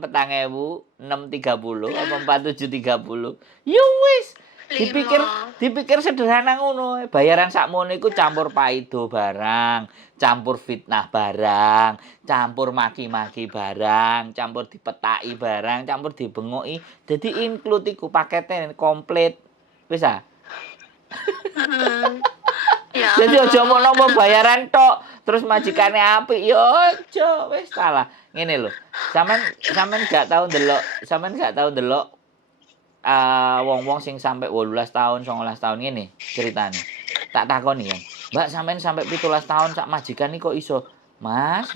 sampean 4.000, 6.30 apa 47.30. Ya wis. Dipikir sederhana ngono. Bayaran sakmono iku campur paido barang, campur fitnah barang, campur maki-maki barang, campur dipetaki barang, campur dibengoki. Dadi include iku pakete komplit. Wis ah. Ya Jadi aja mau nopo Allah. bayaran tok, terus majikane apik yo aja wis salah. Ngene lho. Sampean gak tau ndelok wong-wong sing sampai 18 tahun, 19 tahun ngene ceritane. Tak takoni kan. Mbak sampean sampai 17 tahun sak majikan iki kok iso? Mas,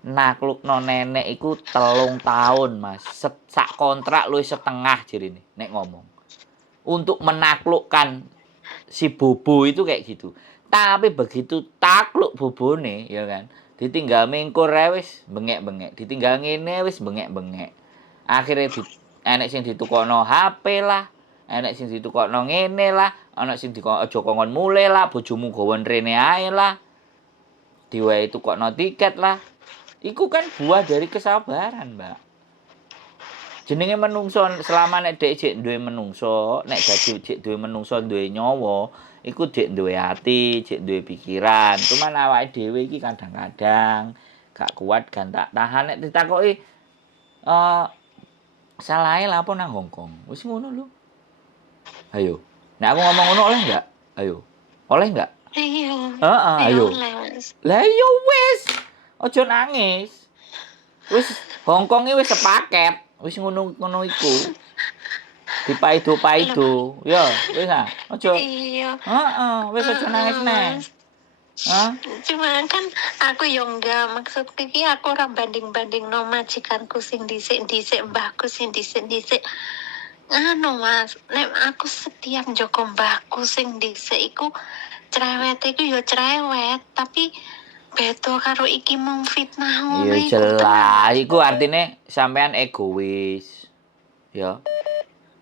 naklukno nenek iku 3 tahun, Mas. Sak kontrak luwih setengah jirine nek ngomong. Untuk menaklukkan si bobo itu kayak gitu. Tapi begitu takluk bobone ya kan, ditinggal mingkur wis bengek-bengek, ditinggal ngene wis bengek-bengek. Akhirnya enek sing ditukokno HP lah, enek sing ditukokno ngene lah, ana sing dikon aja kongkon mule lah, bojomu gawon rene ae lah. Diwehi tukokno tiket lah. Iku kan buah dari kesabaran, Mbak. Jenenge menungso selama nek dhek jek duwe menungso, nek dadi jek duwe menungso duwe nyawa, iku jek duwe ati, jek duwe pikiran. Cuman awake dhewe iki kadang-kadang gak kuat kan tak tahan nek ditakoki salahe lha apa nang Hongkong. Wis ngono lho. Ayo. Nek aku ngomong ngono oleh enggak? Ayo. Oleh enggak? Iya. Heeh, ayo. Lah iya wis. Aja nangis. Wis Hongkong iki wis sepaket. Wis ngono iku. Dipaido-paido. Ya, wis ah. Aja. Iya. Heeh, wis aja nangis neh. Hah? Cuma kan aku yo enggak maksudku iki aku ora banding-banding no majikanku sing dhisik-dhisik, mbahku sing dhisik-dhisik. Mas, nek aku setiap joko mbahku sing dhisik iku cerewet iku yo cerewet, tapi beda karo iki mung fitnah ngono Ya iku. jelas, iku artine sampean egois. Ya.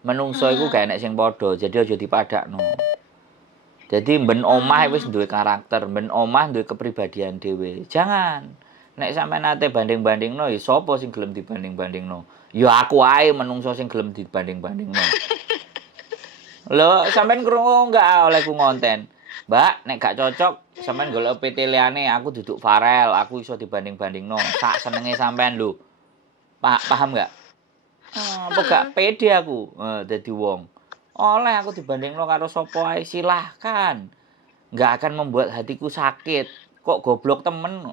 Menungso iku gak enek sing padha, jadi aja dipadakno. Jadi ben omah wis duwe karakter, ben omah duwe kepribadian dhewe. Jangan. Nek sampean nate banding-bandingno ya sapa sing gelem dibanding-bandingno? Ya aku ae menungso sing gelem dibanding-bandingno. Lho, sampean krungu enggak olehku ngonten? Mbak, nek gak cocok sampean golek PT liyane, aku duduk Farel, aku iso dibanding-bandingno. Sak senenge sampean lho. Paham enggak? Apa gak pede aku dadi wong. Oleh aku dibandingno karo sapa ae silahkan. Enggak akan membuat hatiku sakit. Kok goblok temen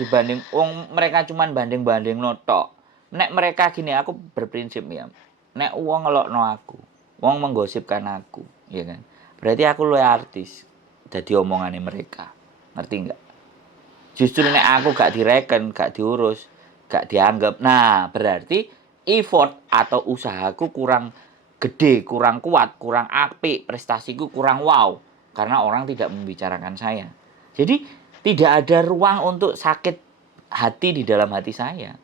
dibanding wong mereka cuman banding-bandingno tok. Nek mereka gini aku berprinsip ya. Nek wong ngelokno aku, wong menggosipkan aku, ya kan. Berarti aku luwih artis dadi omongane mereka. Ngerti enggak? Justru nek aku gak direken, gak diurus, gak dianggap. Nah, berarti effort atau usahaku kurang gede, kurang kuat, kurang apik, prestasiku kurang wow karena orang tidak membicarakan saya. Jadi tidak ada ruang untuk sakit hati di dalam hati saya.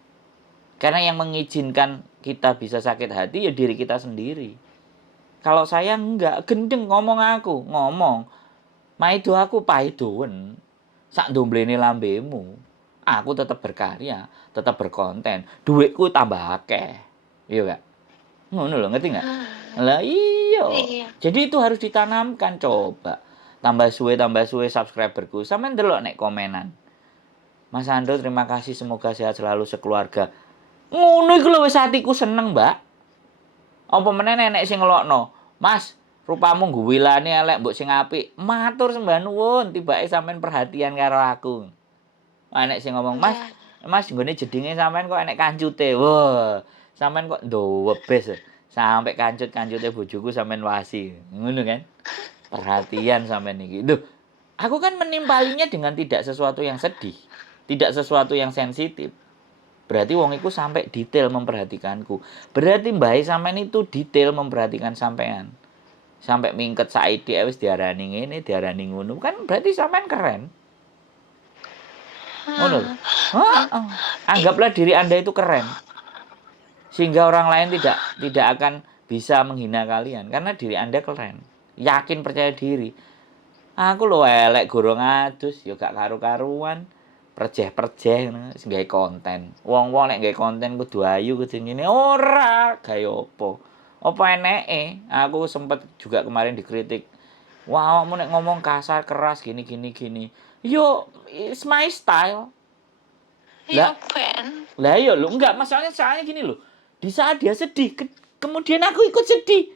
Karena yang mengizinkan kita bisa sakit hati ya diri kita sendiri. Kalau saya enggak gendeng ngomong aku, ngomong. Maido aku paidoen. Sak ndomblene lambemu. Aku tetap berkarya, tetap berkonten. Duitku tambah akeh. Iya enggak? Ngono lho, ngerti enggak? Lah iya. Jadi itu harus ditanamkan coba. Tambah suwe subscriberku. Sampeyan ndelok nek komenan. Mas Ando terima kasih semoga sehat selalu sekeluarga. Ngono iku lho wis atiku seneng, Mbak. Apa meneh nek sing ngelokno. Mas, rupamu guwilane elek mbok sing apik. Matur sembah nuwun, tibake sampean perhatian karo aku. Nek sing ngomong, Mas nggone jedinge sampean kok enek kancute. Wah, sampean kok ndowebes. Sampai kancut-kancute bojoku sampean wasi. Ngono kan? Perhatian sampean iki. Loh, aku kan menimpalinya dengan tidak sesuatu yang sedih, tidak sesuatu yang sensitif. Berarti wong iku sampai detail memperhatikanku. Berarti mbahe sampean itu detail memperhatikan sampean. Sampai mingket saiki wis diarani ngene, diarani ngono. Kan berarti sampean keren. Ngono. Anggaplah diri Anda itu keren. Sehingga orang lain tidak akan bisa menghina kalian karena diri Anda keren. Yakin percaya diri. Aku lho elek gorong adus ya gak karu-karuan. perjeh-perjeh ngono sing gawe konten. Wong-wong nek gawe konten kudu ayu kudu ngene ora gawe apa. Apa eneke? Aku sempet juga kemarin dikritik. Wah, awakmu nek ngomong kasar keras gini gini gini. Yo, it's my style. Ya Lah, Ben. lah iya lho, enggak masalahnya soalnya gini loh. Di saat dia sedih, kemudian aku ikut sedih.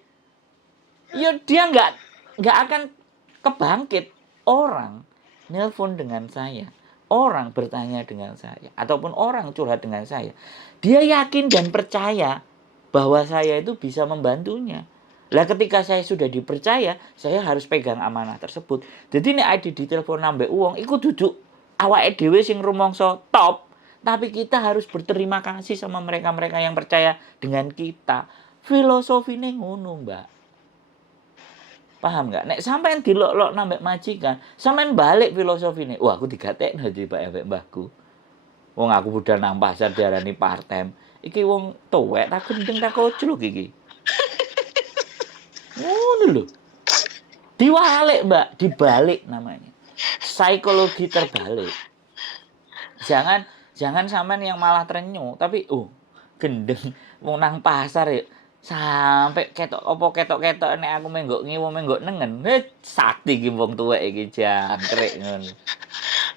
Ya dia nggak akan kebangkit. Orang nelpon dengan saya, orang bertanya dengan saya, ataupun orang curhat dengan saya. Dia yakin dan percaya bahwa saya itu bisa membantunya. Lah ketika saya sudah dipercaya, saya harus pegang amanah tersebut. Jadi nek ade ditelepon nambah uang, iku duduk awake dhewe sing rumangsa top, tapi kita harus berterima kasih sama mereka-mereka yang percaya dengan kita. Filosofine ngono, Mbak. Paham nggak? Nek sampean dilok-lok nambah majikan, sampean balik filosofine. Wah, aku digatekno di mbak mbahku. Wong aku budal nang pasar diarani part-time. Iki wong tuwek tak gendeng tak kocluk iki. Ngono lho. Diwalik, Mbak, dibalik namanya. Psikologi terbalik. Jangan sampean yang malah terenyuh, tapi gendeng wong nang pasar ya sampai ketok nek aku menggok ngiwo menggok nengen. Sakti iki wong tuwek iki jangkrik ngono.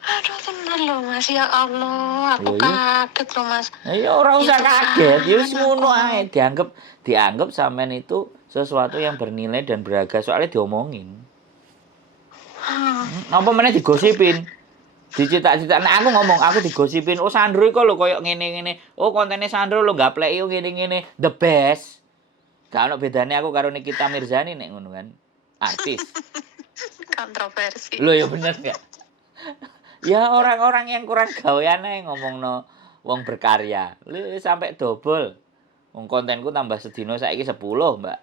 Aduh tenan loh Mas, ya Allah, aku Lho iya. kaget loh Mas. Ya ora usah Itu kaget, ya wis kan ngono aku. ae. Dianggap sampean itu sesuatu yang bernilai dan berharga soalnya diomongin. Napa meneh digosipin? Dicitak-citak nek aku ngomong, aku digosipin, "Oh, Sandro iku lho koyo ngene-ngene. Oh, kontene Sandro lho gapleki ngene-ngene, the best." Gak ono bedane aku karo Nikita Mirzani nek ngono kan. Artis. Kontroversi. Loh ya bener gak? Ya orang-orang yang kurang gawean ae ngomongno wong berkarya. Lho sampai dobel. Wong kontenku tambah sedina saiki 10, Mbak.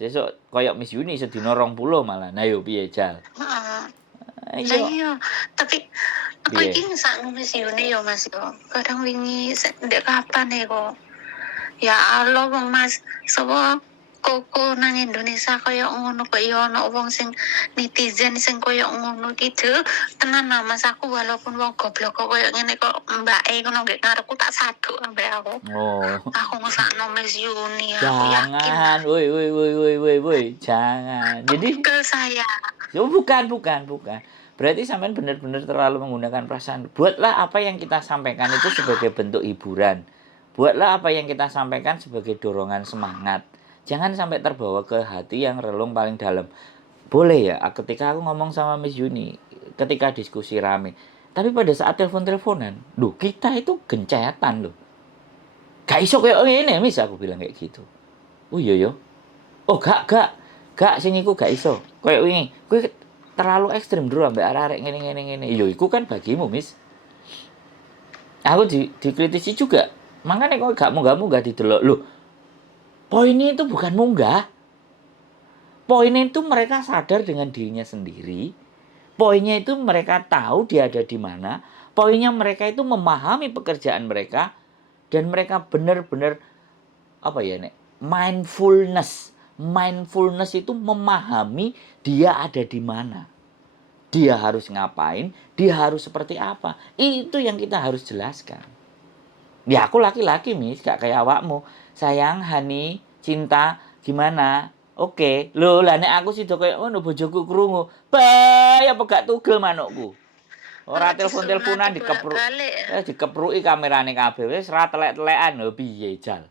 Sesuk koyo Miss Yuni sedina 20 malah. Nah yo piye, Jal? Heeh. Lah Ayo. iya, tapi aku Piye? iki sakno misiune yo Mas yo. Kadang wingi ndek kapan ya kok. Ya Allah wong Mas, sapa koko nang Indonesia kaya ngono kok ya ana wong sing netizen sing kaya ngono gitu. Tenan lah Mas, aku walaupun wong goblok kok kaya ngene kok mbake ngono nggih ngarepku tak saduk ambek aku. Oh. Aku ngesakno Miss Yuni, aku yakin. Jangan. Woi. Jangan. Jadi Ke saya. yo bukan. Berarti sampean benar-benar terlalu menggunakan perasaan. Buatlah apa yang kita sampaikan itu sebagai bentuk hiburan. Buatlah apa yang kita sampaikan sebagai dorongan semangat. Jangan sampai terbawa ke hati yang relung paling dalam. Boleh ya, ketika aku ngomong sama Miss Yuni, ketika diskusi rame. Tapi pada saat telepon-teleponan, loh kita itu gencetan loh. Gak iso kayak ngene, Miss, aku bilang kayak gitu. Oh iya yo. Oh gak sing iku gak iso. Kayak wingi, kowe terlalu ekstrim dulu ambek arek ngene. Yo iku kan bagimu, Miss. Aku dikritisi juga. Makanya kok gak munggah-munggah didelok. Loh, poinnya itu bukan munggah. Poinnya itu mereka sadar dengan dirinya sendiri. Poinnya itu mereka tahu dia ada di mana. Poinnya mereka itu memahami pekerjaan mereka. Dan mereka benar-benar, mindfulness. Mindfulness itu memahami dia ada di mana. Dia harus ngapain, dia harus seperti apa. Itu yang kita harus jelaskan. Ya aku laki-laki, Miss, gak kayak awakmu. Sayang, honey, cinta, gimana? Oke. Lho, lah nek aku sida koyo ngono bojoku krungu. Bah, apa gak tugel manukku. Ora telepon-teleponan dikepruki kamerane kabeh. Wis ra telek-telekan lho piye, Jal.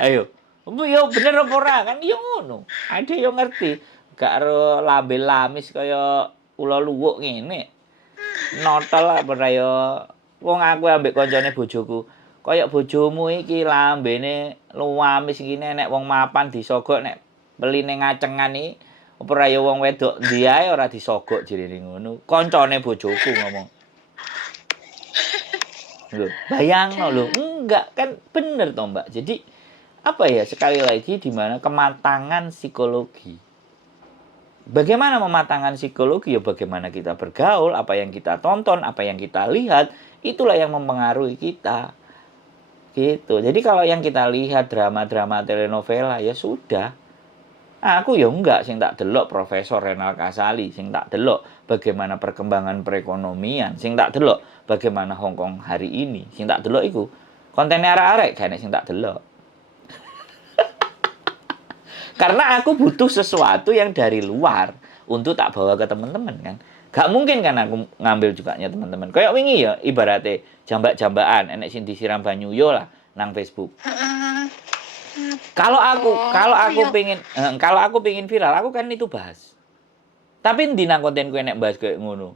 Ayo. Yo bener apa ora kan yo ngono. Ade yo ngerti. Gak ro lambe lamis kaya ula luwuk ngene. Notol lah ora yo. Wong aku ambek koncone bojoku, kaya bojomu iki lambene luwamis ngene nek wong mapan disogok nek beline ngacengan iki apa ora ya wong wedok ndi ae ora disogok jirine ngono. Koncone bojoku ngomong. Lho, bayangno lho. Enggak kan bener toh, Mbak. Jadi apa ya sekali lagi di mana kematangan psikologi. Bagaimana mematangkan psikologi ya bagaimana kita bergaul, apa yang kita tonton, apa yang kita lihat, itulah yang mempengaruhi kita. Gitu. Jadi kalau yang kita lihat drama-drama telenovela ya sudah. Aku ya enggak sing tak delok Profesor Renal Kasali, sing tak delok bagaimana perkembangan perekonomian, sing tak delok bagaimana Hong Kong hari ini, sing tak delok iku kontennya arek-arek gak sing tak delok. Karena aku butuh sesuatu yang dari luar untuk tak bawa ke teman-teman kan. Gak mungkin kan aku ngambil juga nya teman-teman. Kayak wingi ya ibaratnya jambak-jambakan enek sing disiram banyu yo lah nang Facebook. Kalau aku pengen viral, aku kan itu bahas. Tapi ndi nang kontenku enek bahas kayak ngono.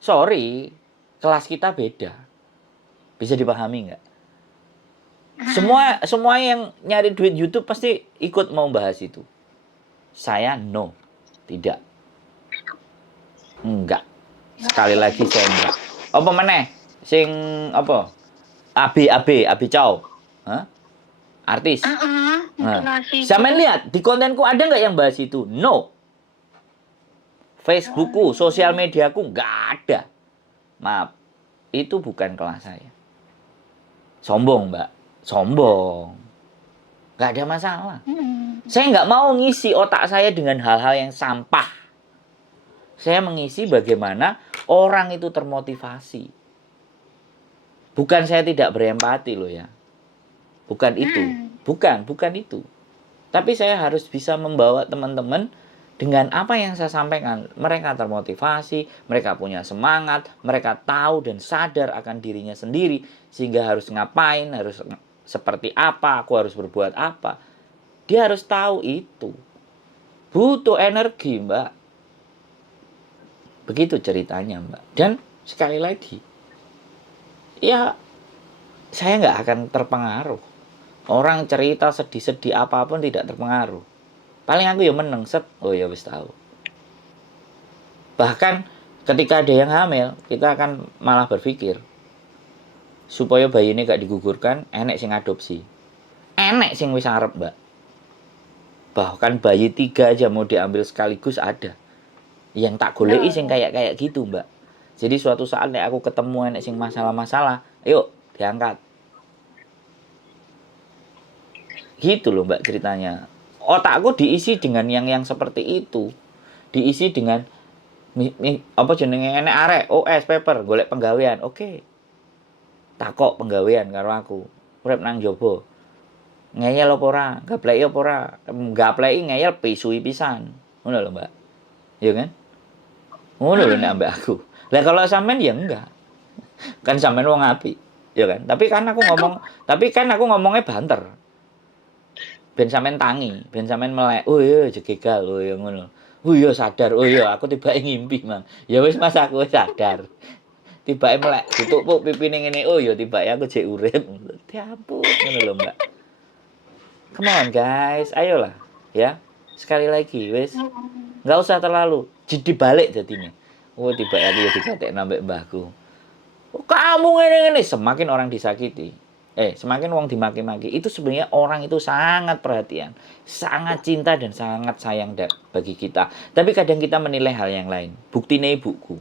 Sorry, kelas kita beda. Bisa dipahami nggak? Semua yang nyari duit YouTube pasti ikut mau bahas itu. Saya no, tidak. Enggak. Sekali lagi saya enggak. Apa meneh? Sing apa? AB Chow. Hah? Artis. Nah, sampean lihat di kontenku ada nggak yang bahas itu? No. Facebookku, sosial mediaku nggak ada. Maaf, itu bukan kelas saya. Sombong, Mbak. Sombong. Nggak ada masalah. Saya nggak mau ngisi otak saya dengan hal-hal yang sampah. Saya mengisi bagaimana orang itu termotivasi. Bukan saya tidak berempati loh ya. Bukan itu. Bukan itu. Tapi saya harus bisa membawa teman-teman dengan apa yang saya sampaikan. Mereka termotivasi, mereka punya semangat, mereka tahu dan sadar akan dirinya sendiri. Sehingga harus ngapain, harus seperti apa, aku harus berbuat apa. Dia harus tahu itu. Butuh energi, Mbak. Begitu ceritanya, Mbak. Dan sekali lagi, ya saya nggak akan terpengaruh. Orang cerita sedih-sedih apapun tidak terpengaruh. Paling aku ya meneng, set. Oh ya wis tahu. Bahkan ketika ada yang hamil, kita akan malah berpikir supaya bayi ini gak digugurkan, enek sing adopsi. Enek sing wis arep, Mbak. Bahkan bayi 3 aja mau diambil sekaligus ada. Yang tak goleki sing kayak gitu, Mbak. Jadi suatu saat nek aku ketemu enek sing masalah-masalah, ayo diangkat. Gitu loh, Mbak, ceritanya. Otakku diisi dengan yang seperti itu. Diisi dengan apa jenenge enek arek OS paper golek penggawean. Oke. Takok penggawean karo aku. Urip nang jowo. Ngeyel apa ora? Gapleki apa ora? Gapleki ngeyel pisui pisan. Ngono lho, Mbak. Ya kan? Ngono lho nek ambek aku. Lah kalau sampean ya enggak. Kan sampean wong apik, ya kan? Tapi kan aku ngomongnya banter. Ben sampean tangi, ben sampean melek. Oh iya jegegal, oh iya ngono. Oh iya sadar, oh iya aku tibake ngimpi, Mang. Ya wis Mas aku wis sadar. Tibake melek, ditupuk pipine ngene. Oh iya tibake aku jek urip. Diampun ngono lho, Mbak. Come on guys, ayolah ya. Sekali lagi wis. Enggak usah terlalu dibalik jadinya. Oh tibake aku ya dikatek nambah mbahku. Oh, kamu ngene-ngene semakin orang disakiti. Semakin wong dimaki-maki, itu sebenarnya orang itu sangat perhatian, sangat cinta dan sangat sayang bagi kita. Tapi kadang kita menilai hal yang lain. Buktine ibuku.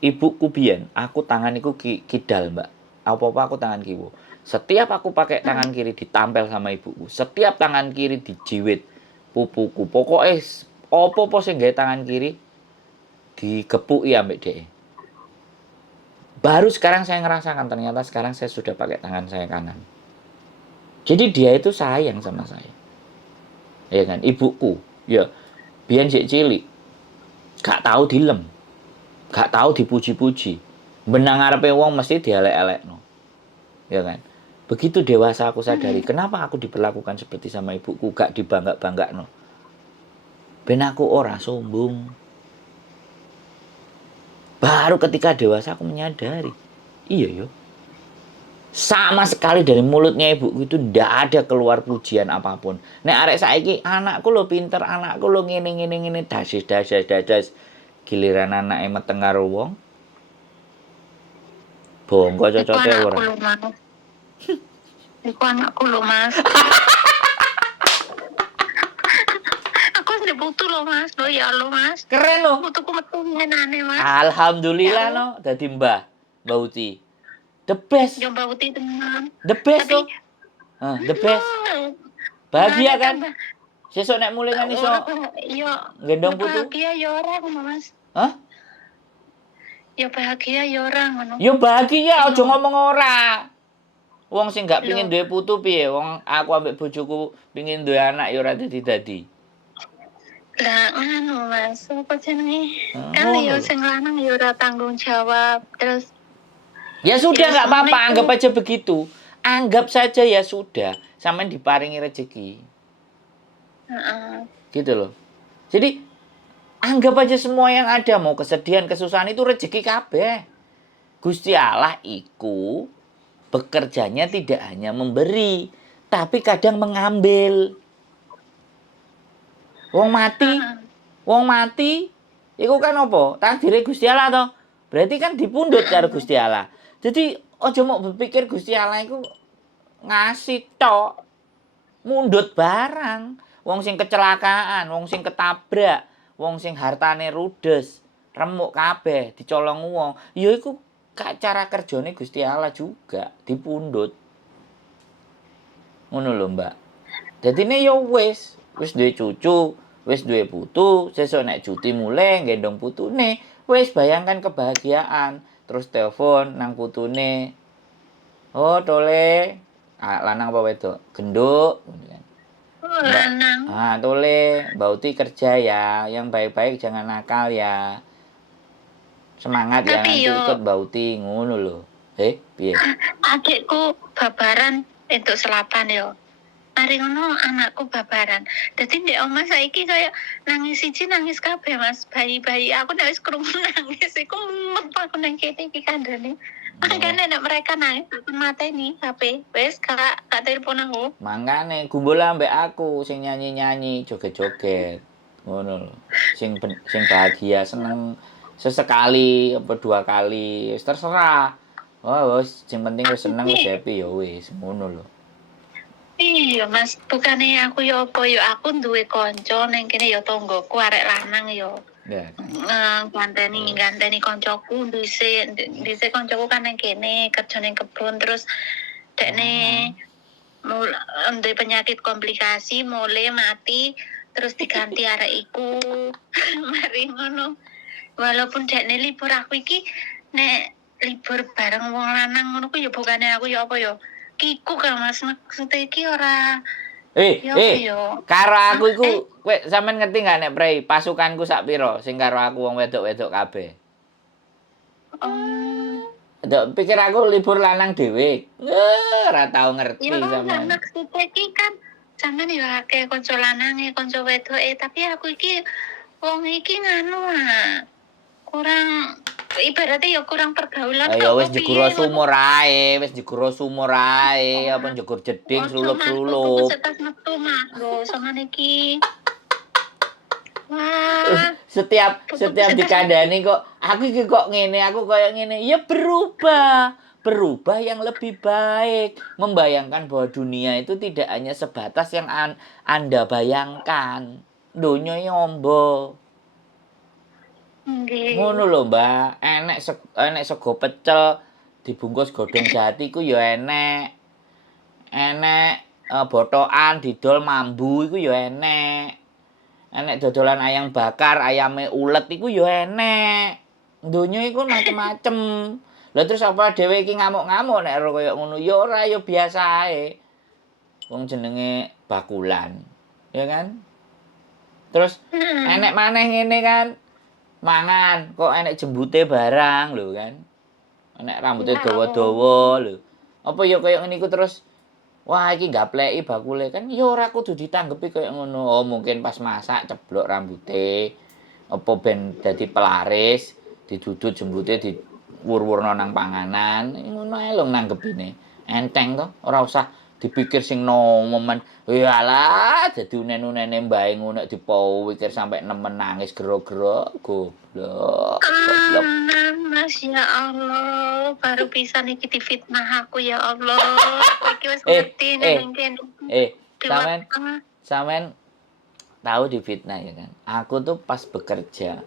Ibuku biyen, aku tanganiku kidal, Mbak. Apa-apa aku tangan kiwa. Setiap aku pakai tangan kiri ditampel sama ibuku. Setiap tangan kiri dijiwit pupuku. Pokoknya apa-apa sing gawe tangan kiri digepuki ambek dhek. Baru sekarang saya ngerasakan ternyata sekarang saya sudah pakai tangan saya kanan. Jadi dia itu sayang sama saya. Ya kan, ibuku. Ya, biyen sik cilik. Gak tahu dilem. Gak tahu dipuji-puji. Benang ngarepe wong mesti dielek-elekno. Ya kan. Begitu dewasa aku sadari, kenapa aku diperlakukan seperti sama ibuku, gak dibangga-banggakno. Ben aku ora sombong. Baru ketika dewasa aku menyadari. Iya yo. Sama sekali dari mulutnya ibuku itu ndak ada keluar pujian apapun. Nek arek saiki anakku lo pinter, anakku lo ngene dadas. Giliran anake meteng karo wong. Bongko cocote ora. Iku anakku lo, Mas. Butuh lo Mas, lo ya lo Mas. Keren lo. Butuhku metu ngenane Mas. Alhamdulillah no, dadi Mbah Uti. The best. Yo Mbak Uti tenan. The best lo. The best. Bahagia kan? Sesuk nek mulai kan iso Yo gendong putu. bahagia ya ora ngono Mas. Hah? Ya bahagia ya ora ngono. Yo bahagia aja Bingung. ngomong ora. Wong sing gak pengin Loh. duwe putu piye? Wong aku ambek bojoku pengin duwe anak ya ora dadi-dadi. Lah anu Mas, apa jenenge? Oh, Kan ngono yo lho. sing lanang ya ora tanggung jawab. Terus Ya sudah ya nggak apa-apa, Assalamualaikum. anggap aja begitu. Anggap saja ya sudah, sampean diparingi rezeki. Heeh. Gitu loh. Jadi anggap aja semua yang ada, mau kesedihan, kesusahan itu rezeki kabeh. Gusti Allah iku bekerjanya tidak hanya memberi, tapi kadang mengambil. Wong mati, iku kan apa? Takdire Gusti Allah toh. Berarti kan dipundhut karo Gusti Allah. Jadi aja mau berpikir Gusti Allah iku ngasih tok. Mundhut barang. Wong sing kecelakaan, wong sing ketabrak, wong sing hartane rudes, remuk kabeh, dicolong wong. Ya iku cara kerjane Gusti Allah juga dipundhut. Ngono lho, Mbak. Dadine ya wis duwe cucu, wis duwe putu, sesuk nek cuti mulai gendong putune, wis bayangkan kebahagiaan. Terus telepon nang putune. Oh, tole. Lanang apa wedok? Genduk. Lanang. Tole, Mbak Uti kerja ya, yang baik-baik jangan nakal ya. Semangat ya, Tapi nanti yo ikut Mbak Uti, ngono lho. Piye? adikku babaran entuk selapan yo. Mari ngono anakku babaran. Dadi ndek omah saiki kaya nangis siji nangis kabeh Mas. Bayi-bayi aku nek wis krungu nangis iku metu aku nang kene iki kandhane. Makane nek mereka nangis aku mateni HP. Wis gak telepon aku. Mangkane gumbul ambek aku sing nyanyi-nyanyi, joget-joget. Ngono lho. Sing bahagia, seneng sesekali apa 2 kali, wis terserah. Oh, wis sing penting wis seneng wis happy ya wis, ngono lho. Iya Mas, bukannya aku yo apa yo aku duwe kanca ning kene yo tanggoku arek lanang yo. Ya kan. Ganteni koncoku dhisik koncoku kan ning kene kerja ning kebun terus dekne ndek penyakit komplikasi mulai mati terus diganti arek iku. Mari ngono. Walaupun dekne libur aku iki nek libur bareng wong lanang ngono ku ya bukane aku ya apa ya kiku kan Mas maksudnya iki ora karo aku iku kowe sampean ngerti gak nek prei pasukanku sak pira sing karo aku wong wedok-wedok kabeh. Ndok pikir aku libur lanang dhewe. Ora tau ngerti sampean. Ya maksudnya iki kan sampean ya akeh kanca lanange, kanca wedoke, tapi aku iki wong iki nganu kurang ibaratnya ya kurang pergaulan. Ya wis jeguro sumur ae, apa njegur jeding sulup-sulup. Setas metu Mas. Lho sama niki. Wah, Setiap dikandani kok aku iki kok ngene, aku koyo ngene. Ya berubah yang lebih baik. Membayangkan bahwa dunia itu tidak hanya sebatas yang Anda bayangkan. Donya ombo. Ngono lho, Mbak. Enek sego pecel dibungkus godhong jati ku ya enek. Botokan didol mambu iku ya enek. Enek dodolan ayam bakar, ayame ulet iku ya enek. Donya iku macem-macem. Lah terus apa dhewe iki ngamuk-ngamuk nek kaya ngono ya ora ya biasa ae. Wong jenenge bakulan. Ya kan? Terus enek maneh ngene kan. Mangan kok enek jembute barang lho kan. Enek rambutnya dawa-dawa lho. Apa ya kaya ngene iku terus wah iki gapleki bakule kan ya ora kudu ditanggepi kaya ngono. Oh mungkin pas masak ceblok rambute. Apa ben dadi pelaris, didudut jembute diwur-wurno nang panganan. Ngono ae lho nanggepine. Enteng to, ora usah dipikir sing nomen. Yalah dadi unen-unene mbae ngono dipikir sampe nemen nangis gero-gero goblok. Mas ya Allah, baru bisa nih difitnah aku ya Allah. Iki wis ngerti ning kene. Sampean tahu difitnah ya kan. Aku tuh pas kerja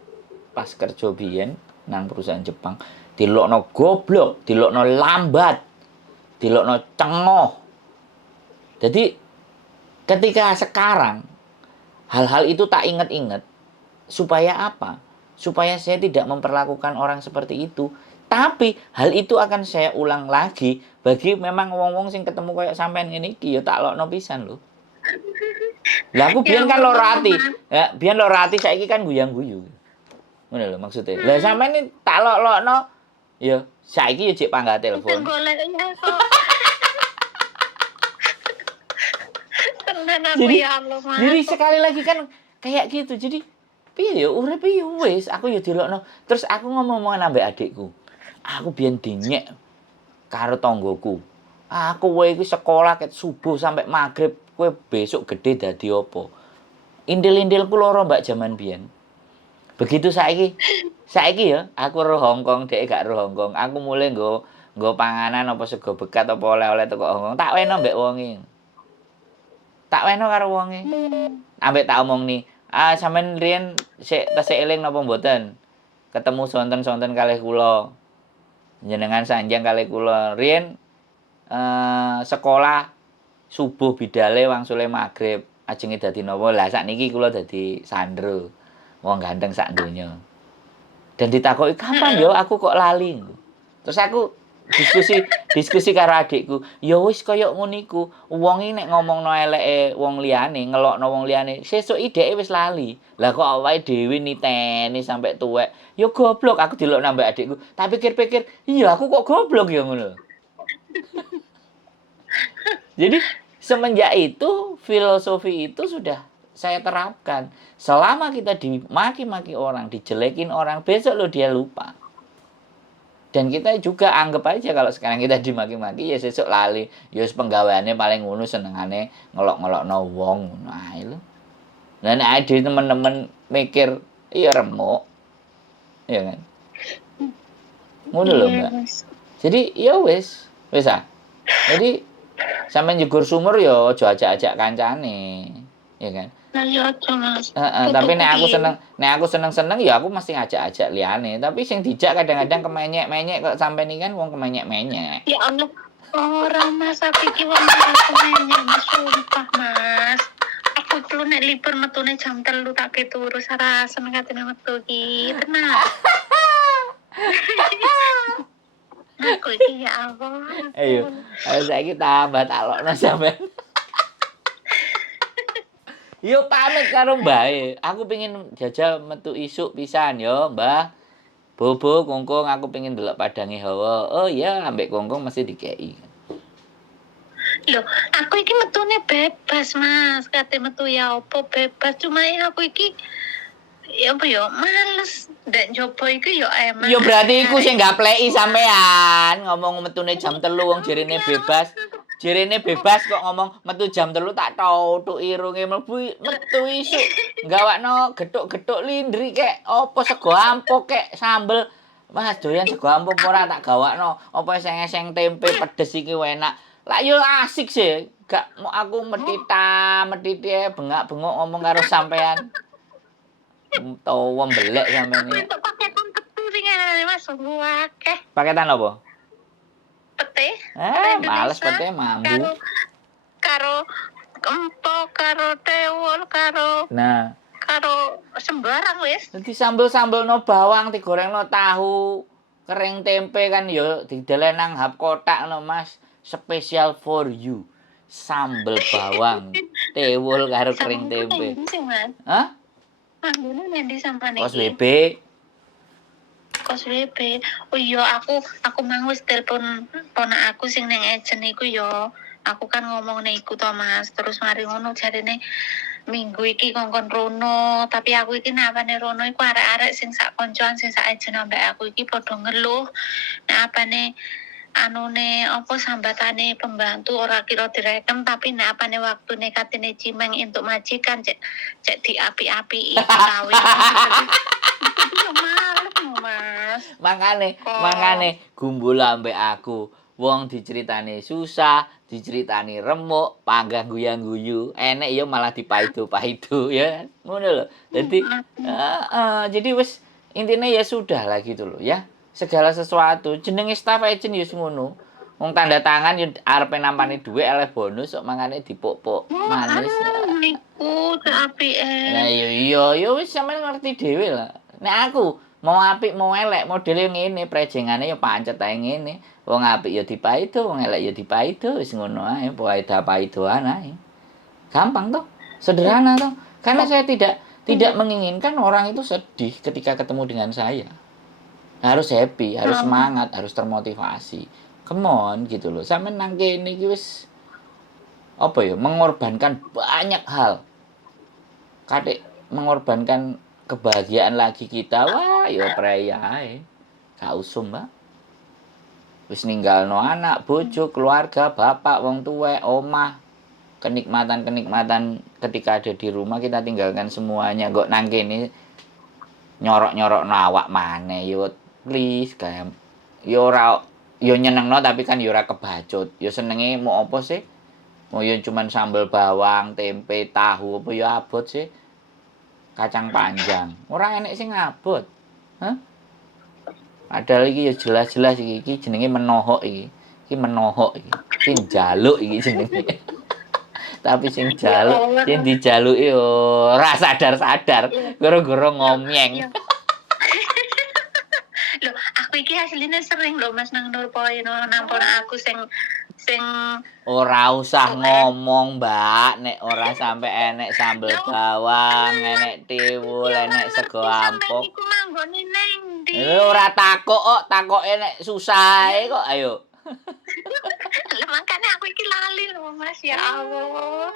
biyen nang perusahaan Jepang, dilokno goblok, dilokno lambat, dilokno cengoh. Jadi ketika sekarang Hal-hal itu tak ingat-ingat supaya apa? Supaya saya tidak memperlakukan orang seperti itu. Tapi hal itu akan saya ulang lagi bagi memang wong-wong sing ketemu kayak sampean ngene iki ya tak lokno pisan lho. Lah aku Ya biyen kan loro Allah, ati. Mas. Ya, biyen loro ati saiki kan guyang-guyu. Ngono lho maksudnya. Lah sampean ini tak lokno ya saiki ya cek pangga Sing telepon. golek ya kok. Tenan aku Jadi ya Allah, Mas. jadi sekali lagi kan kayak gitu. Jadi piye ya urip ya wis aku ya dilokno. Terus aku ngomong-ngomongan ambek adikku. Aku biyen dinyek karo tanggoku. Aku kowe iki sekolah ket subuh sampai maghrib, kowe besok gede dadi apa? Indil-indilku loro mbak jaman biyen. Begitu saiki. Saiki ya aku roh Hongkong, dhek gak roh Hongkong. Aku mulai nggo panganan apa sego bekat apa oleh-oleh teko Hongkong. Tak weno mbek wonge. Tak weno karo wonge. Ambek tak omongni, "Ah, sampean riyen sik tesih eling napa mboten? Ketemu sonten-sonten kalih kula. Jenengan sanjang kalih kula. Riyen sekolah subuh bidale wangsule magrib, ajenge dadi napa? Lah sakniki kula dadi sandro. Wong ganteng sak donya." Dan ditakoki, "Kapan yo aku kok lali?" Terus aku diskusi karo adikku, "Ya wis kaya ngono iku. Wong iki nek ngomongno eleke wong liyane, ngelokno wong liyane, sesuk dheke wis lali. Lah kok awake dhewe niteni sampe tuwek, ya goblok." Aku dilokno ambek adikku. Tak pikir-pikir, "Iya aku kok goblok ya ngono." Jadi semenjak itu filosofi itu sudah saya terapkan. Selama kita dimaki-maki orang, dijelekin orang, besok lo dia lupa. Dan kita juga anggap aja kalau sekarang kita dimaki-maki ya sesuk lali. Ya penggaweane paling ngono senengane ngelok-ngelokno wong ngono ae lho. Lah nek ade temen-temen mikir iya remuk. Ya kan? Ngono lho, Iya, Mbak. Mas. Jadi ya wis ah. Jadi sampeyan jegur sumur ya aja ajak-ajak kancane. Ya kan? Lah ya aja, Mas. Heeh, tapi Putuku piye? nek aku seneng-seneng ya aku mesti ngajak-ajak liyane. Tapi sing dijak kadang-kadang kemenyek-menyek kok sampean iki kan wong kemenyek-menyek. Ya Allah. Orang Mas, aku iki wong menyek, Mas. Sumpah, Mas. Aku iki lho nek libur metune jam 3 tak keturu sarasen katene metu iki. Tenan. Aku iki ya Allah. Ayo saiki tambah talokno sampean. Yo pamit karo mbahe. Aku pengen jajal metu isuk pisan yo, Mbah. Bobo, kongkong aku pengen delok padange Hawa. Oh iya, ambek kongkong mesti dikei. Loh, aku iki metune bebas, Mas. Kate metu ya opo bebas. Cuma aku iki ya apa ya males ndak njobo iki ya emang. Yo berarti iku sing gapleki sampean. Ngomong metune jam 3 wong jerene bebas. Jerene bebas kok ngomong metu jam 3 tak tautuk irunge mlebu metu isuk. Gawakno gethuk-gethuk lindri kek apa sego ampuk kek sambel. Mas doyan sego ampuk ora tak gawakno. Apa eseng-eseng tempe pedes iki enak. Lah yo asik sih. Gak mau aku metiti bengak-bengok ngomong karo sampean. Tawa mbelek sampean iki. Untuk paketan petu sing ngene Mas, akeh. Paketan apa? Pete. Males pete mambu. Karo empok, karo tewol, karo Nah, sembarang wis. dadi sambel-sambelno bawang, digorengno tahu, kering tempe kan ya didelen nang hap kotak no Mas. Special for you. Sambel bawang, tewol karo kering tempe. Hah? Manggone nendi sampean iki? Kos WB. Kos WB. Oh iya, aku mang wis telepon ponak aku sing ning ejen iku ya. Aku kan ngomong iku to Mas, terus mari ngono jarine minggu iki kongkon rono, tapi aku iki napane rono iku arek-arek sing sak koncoan sing sak ejen ambek aku iki padha ngeluh. Nek apane anune apa sambatane pembantu ora kira direkem tapi nek apane waktune katene cimeng entuk majikan cek diapi-apiki kawin. Mas. Mangane gumbul ambek aku. Wong diceritani susah, diceritani remuk, panggah guyang-guyu, enek ya malah dipaido-paido ya. Ngono lho. Dadi jadi wis intine ya sudah lah gitu loh ya. Segala sesuatu jenenge staff agent ya ngono. Wong tanda tangan yo arepe nampani dhuwit eleh bonus kok mangane dipuk-puk manis. Niku apike. Lah iya wis sampean ngerti dhewe lah. Nek aku mau apik mau elek modele ngene, prejengane ya pancet ae ngene. Wong apik ya dipaido, wong elek ya dipaido, wis ngono ae, paida paidoan ae. Gampang toh, sederhana toh. Karena saya tidak menginginkan orang itu sedih ketika ketemu dengan saya. Harus happy, harus semangat, harus termotivasi. Come on gitu loh. Sampeyan nang kene iki wis apa ya, mengorbankan banyak hal. Kadek mengorbankan kebahagiaan lagi kita, wah ya prei ae. Gak usum, Mbak. Wis ninggalno anak, bojo, keluarga, bapak, wong tuwek, omah. Kenikmatan-kenikmatan ketika ada di rumah kita tinggalkan semuanya. Kok nang kene nyorok-nyorok awak maneh yo please kayak yo ora yo nyenengno tapi kan yo ora kebacut. Yo senenge mau apa sih? Mau yo cuman sambel bawang, tempe, tahu apa yo abot sih? Kacang panjang. Ora enek sing abot. Hah? Padahal iki yo jelas-jelas iki jenenge menohok iki. Iki menohok iki. Sing njaluk iki jenenge. Tapi sing jaluk, sing dijaluki ora sadar-sadar, gara-gara ngomyeng. Loh, aku iki aslinya sering loh Mas nang Nurpoint nampun aku sing Ora usah ngomong, Mbak, nek ora sampe enek sambel bawang, enek tiwul, enek sego ampuk. Iku manggone nang ndi? Ora takok kok, takoke nek susah kok, ayo. Lah makane aku iki lali lho Mas, ya Allah.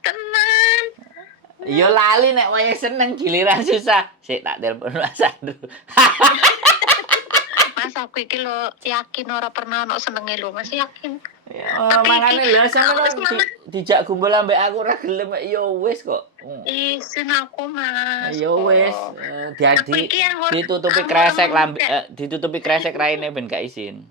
Tenan. Ya lali nek wayah seneng giliran susah. Sik tak telepon Mas Andrew. Mas aku iki lho yakin ora pernah ono senenge lho Mas, yakin. Ya mangane lho sampeyan dijak gumbul ambek aku ora gelem ya wis kok. Isin aku Mas. Ya wis, ditutupi kresek ditutupi kresek raine ben gak isin.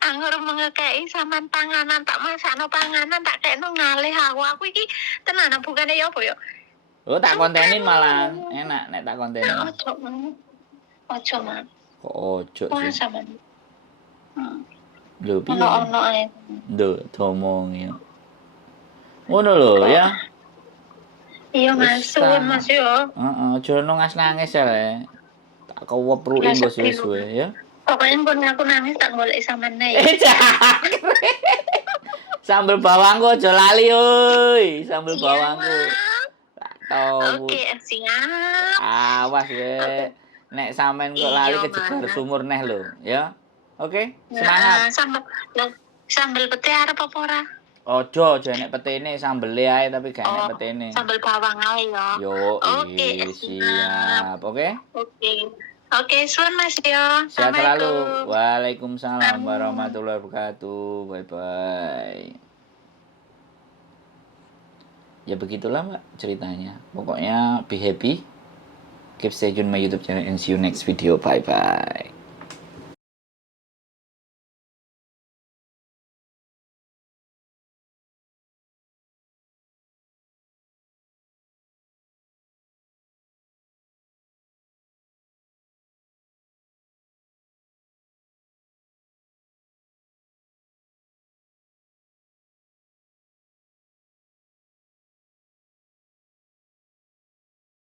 Anggur mengekei sampean panganan tak masakno panganan tak kekno ngalih aku iki tenan bukane ya apa ya? Oh tak kontenin malah enak nek tak kontenin. Ojo man. Kok ojo sih? Sampean. Lho piye? Ono ae. Lho domongi. Ngono lho ya. Iya Mas, suwun Mas yo. Heeh, aja nangis ya. Tak kewepruki mbok suwe-suwe ya. Pokoknya pun aku nangis tak golek sampean nek. Sambel bawangku aja lali oi, sambel bawangku. Tak tau. Oke, siap. Awas we. Nek sampean kok lali kejebar sumur neh lho, ya. Oke, semangat. Sambel pete arep apa ora? Ojo nek petene sambele ae tapi gak enek petene. Sambel bawang ae ya. Yo, siap. Oke? Oke, suwun Mas yo. Sehat selalu. Waalaikumsalam warahmatullahi wabarakatuh. Bye-bye. Ya begitulah Mbak ceritanya. Pokoknya be happy. Keep stay tune my YouTube channel and see you next video. Bye-bye.